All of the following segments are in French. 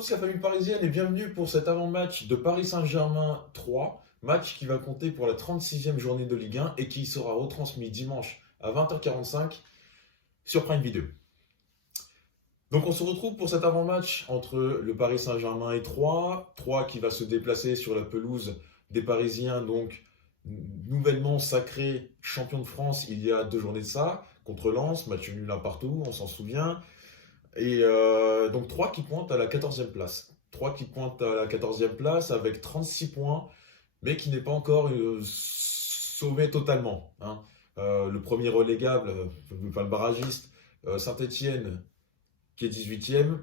tous la famille parisienne et bienvenue pour cet avant-match de Paris Saint-Germain 3, match qui va compter pour la 36e journée de Ligue 1 et qui sera retransmis dimanche à 20h45 sur Prime Video. Donc on se retrouve pour cet avant-match entre le Paris Saint-Germain et Troyes. Troyes qui va se déplacer sur la pelouse des Parisiens, donc nouvellement sacré champion de France il y a 2 journées de ça, contre Lens, match nul un partout, on s'en souvient. Et donc Troyes qui pointe à la 14e place. Troyes qui pointe à la 14e place avec 36 points, mais qui n'est pas encore sauvé totalement, hein. Le premier relégable, enfin le barragiste, Saint-Étienne, qui est 18e,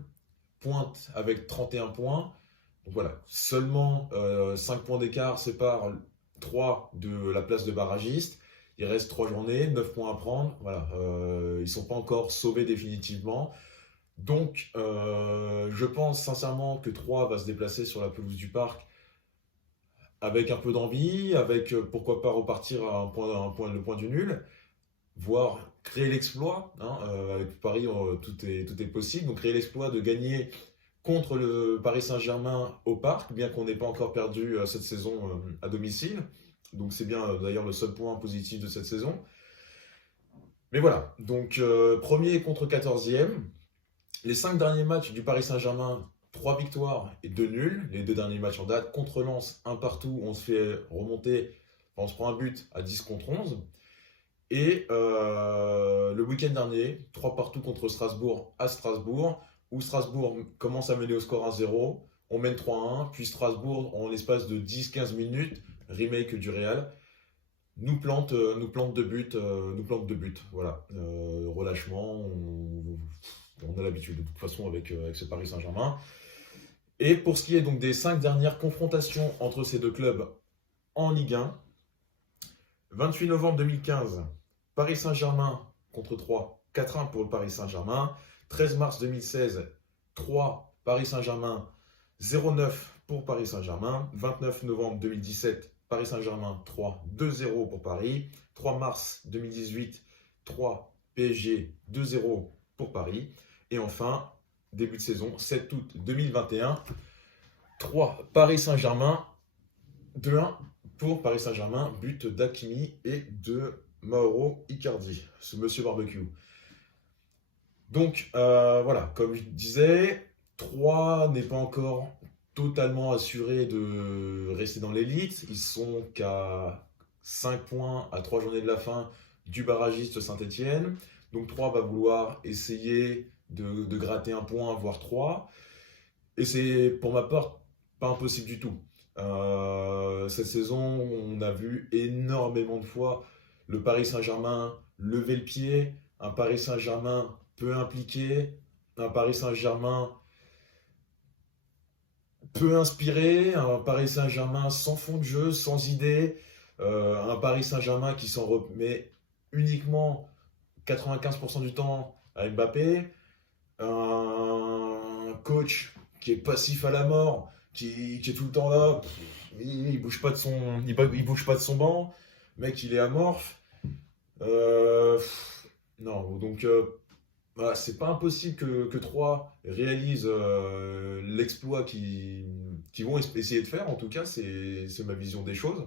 pointe avec 31 points. Donc voilà, seulement 5 points d'écart séparent Troyes de la place de barragiste. Il reste 3 journées, 9 points à prendre. Voilà, ils ne sont pas encore sauvés définitivement. Donc, je pense sincèrement que Troyes va se déplacer sur la pelouse du Parc avec un peu d'envie, avec pourquoi pas repartir à le point du nul, voire créer l'exploit, hein, avec Paris, tout est possible. Donc, créer l'exploit de gagner contre le Paris Saint-Germain au Parc, bien qu'on n'ait pas encore perdu cette saison à domicile. Donc, c'est bien d'ailleurs le seul point positif de cette saison. Mais voilà, donc premier contre 14e. Les 5 derniers matchs du Paris Saint-Germain, 3 victoires et 2 nuls. Les 2 derniers matchs en date, contre Lens, 1 partout, on se fait remonter, on se prend un but à 10 contre 11. Et le week-end dernier, 3 partout contre Strasbourg à Strasbourg, où Strasbourg commence à mener au score 1-0, on mène 3-1, puis Strasbourg, en l'espace de 10-15 minutes, remake du Real, nous plante 2 buts, voilà. Relâchement, on a l'habitude de toute façon avec ce Paris Saint-Germain. Et pour ce qui est donc des 5 dernières confrontations entre ces deux clubs en Ligue 1, 28 novembre 2015, Paris Saint-Germain contre Troyes, 4-1 pour le Paris Saint-Germain. 13 mars 2016, 3 Paris Saint-Germain, 0-9 pour Paris Saint-Germain. 29 novembre 2017, Paris Saint-Germain 3, 2-0 pour Paris. 3 mars 2018, 3 PSG 2-0 pour Paris. Et enfin, début de saison, 7 août 2021, 3 Paris Saint-Germain, 2-1 pour Paris Saint-Germain, but d'Hakimi et de Mauro Icardi, ce monsieur barbecue. Donc voilà, comme je disais, Troyes n'est pas encore totalement assuré de rester dans l'élite. Ils sont qu'à 5 points à 3 journées de la fin du barragiste Saint-Étienne. Donc Troyes va vouloir essayer de gratter un point, voire 3. Et c'est pour ma part pas impossible du tout. Cette saison, on a vu énormément de fois le Paris Saint-Germain lever le pied, un Paris Saint-Germain peu impliqué, un Paris Saint-Germain peu inspiré, un Paris Saint-Germain sans fond de jeu, sans idée, un Paris Saint-Germain qui s'en remet uniquement 95% du temps à Mbappé, un coach qui est passif à la mort, qui est tout le temps là, il bouge pas de son banc, mec il est amorphe. Non, donc voilà, c'est pas impossible que Troyes réalise l'exploit qu'ils vont essayer de faire. En tout cas, c'est ma vision des choses.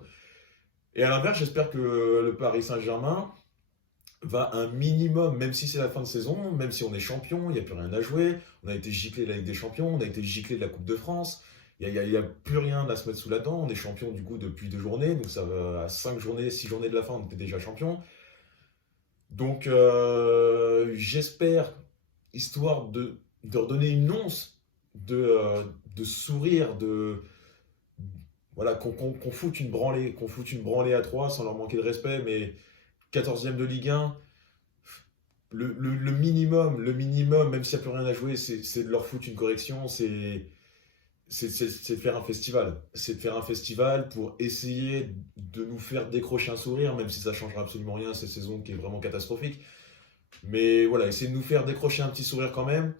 Et à l'inverse, j'espère que le Paris Saint-Germain va un minimum, même si c'est la fin de saison, même si on est champion, il n'y a plus rien à jouer, on a été giclé de la Ligue des Champions, on a été giclé de la Coupe de France, il n'y a plus rien à se mettre sous la dent, on est champion du coup depuis 2 journées, donc ça va à 5 journées, 6 journées de la fin, on était déjà champion. Donc j'espère, histoire de redonner une once de sourire, voilà, qu'on foute une branlée à 3 sans leur manquer de respect, mais 14e de Ligue 1, le minimum, même s'il n'y a plus rien à jouer, c'est de leur foutre une correction, c'est de faire un festival. C'est de faire un festival pour essayer de nous faire décrocher un sourire, même si ça ne changera absolument rien cette saison qui est vraiment catastrophique. Mais voilà, essayer de nous faire décrocher un petit sourire quand même.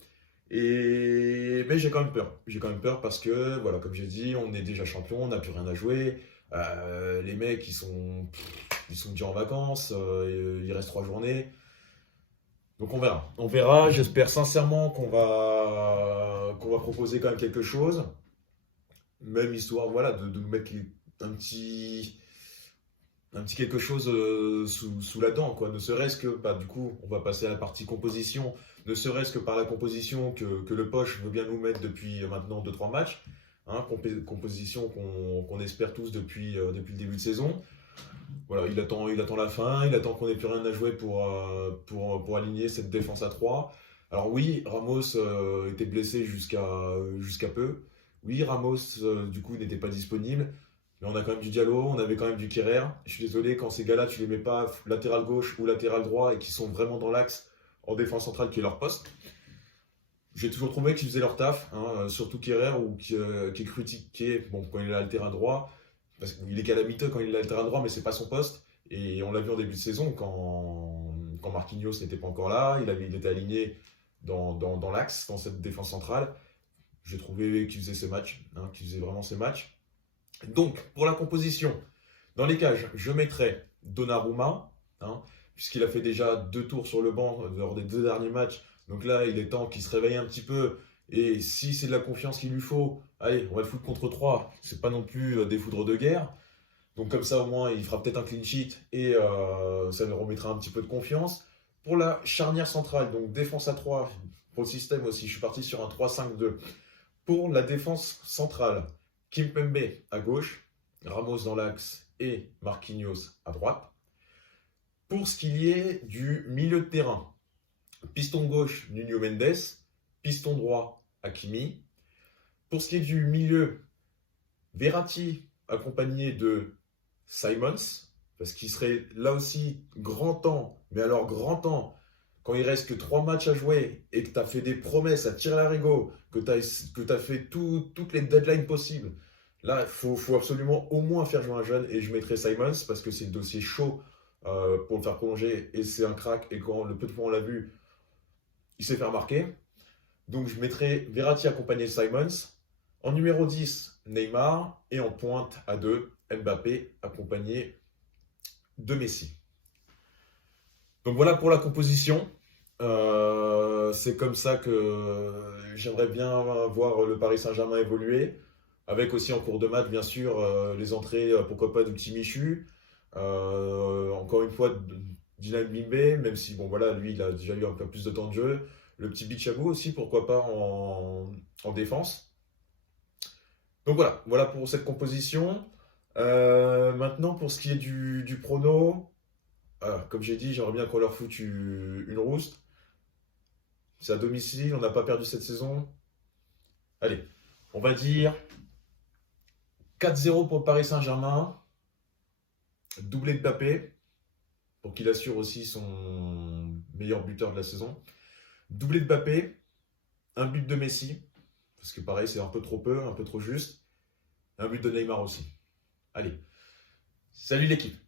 Mais j'ai quand même peur. J'ai quand même peur parce que, voilà, comme j'ai dit, on est déjà champion, on n'a plus rien à jouer. Les mecs, ils sont déjà en vacances, il reste 3 journées. Donc on verra. On verra. J'espère sincèrement qu'on va proposer quand même quelque chose. Même histoire, voilà, de nous mettre un petit quelque chose sous la dent, quoi. Ne serait-ce que, bah, du coup, on va passer à la partie composition. Ne serait-ce que par la composition que le Poche veut bien nous mettre depuis maintenant 2-3 matchs. Hein, composition qu'on espère tous depuis le début de saison. Voilà, il attend la fin, il attend qu'on n'ait plus rien à jouer pour aligner cette défense à 3. Alors oui, Ramos était blessé jusqu'à peu. Oui, Ramos, du coup, n'était pas disponible. Mais on a quand même du Diallo, on avait quand même du Kerrer. Je suis désolé, quand ces gars-là, tu les mets pas latéral gauche ou latéral droit et qui sont vraiment dans l'axe en défense centrale qui est leur poste. J'ai toujours trouvé qu'ils faisaient leur taf, hein, surtout Kerrer ou qui est critiqué bon, quand il est latéral droit. Parce qu'il est calamiteux quand il est latéral droit, mais c'est pas son poste. Et on l'a vu en début de saison quand Marquinhos n'était pas encore là, il était aligné dans l'axe, dans cette défense centrale. J'ai trouvé qu'il faisait ses matchs, hein, qu'il faisait vraiment ses matchs. Donc, pour la composition, dans les cages, je mettrai Donnarumma, hein, puisqu'il a fait déjà 2 tours sur le banc lors des 2 derniers matchs. Donc là, il est temps qu'il se réveille un petit peu. Et si c'est de la confiance qu'il lui faut, allez, on va le foutre contre 3. C'est pas non plus des foudres de guerre. Donc comme ça, au moins, il fera peut-être un clean sheet et ça lui remettra un petit peu de confiance. Pour la charnière centrale, donc défense à 3, pour le système aussi, je suis parti sur un 3-5-2. Pour la défense centrale, Kimpembe à gauche, Ramos dans l'axe et Marquinhos à droite. Pour ce qui est du milieu de terrain, piston gauche, Nuno Mendes, piston droit, Hakimi. Pour ce qui est du milieu, Verratti accompagné de Simons, parce qu'il serait là aussi grand temps, mais alors grand temps, quand il reste que 3 matchs à jouer et que tu as fait des promesses à tirer l'arigot, que tu as fait toutes les deadlines possibles, là, il faut absolument au moins faire jouer un jeune et je mettrai Simons parce que c'est le dossier chaud pour le faire prolonger et c'est un crack et quand le peu de fois on l'a vu, il s'est fait remarquer. Donc je mettrai Verratti accompagné de Simons. En numéro 10, Neymar. Et en pointe à 2, Mbappé accompagné de Messi. Donc voilà pour la composition. C'est comme ça que j'aimerais bien voir le Paris Saint-Germain évoluer. Avec aussi en cours de match, bien sûr, les entrées, pourquoi pas, de petit Michu. Encore une fois, Dylan Bimbe, même si bon voilà, lui il a déjà eu un peu plus de temps de jeu. Le petit Bichabou aussi, pourquoi pas en défense. Donc voilà pour cette composition. Maintenant pour ce qui est du prono, comme j'ai dit, j'aimerais bien qu'on leur foute une rouste. C'est à domicile, on n'a pas perdu cette saison. Allez, on va dire 4-0 pour le Paris Saint-Germain, doublé de Mbappé, pour qu'il assure aussi son meilleur buteur de la saison. Doublé de Mbappé, un but de Messi, parce que pareil, c'est un peu trop peu, un peu trop juste. Un but de Neymar aussi. Allez, salut l'équipe!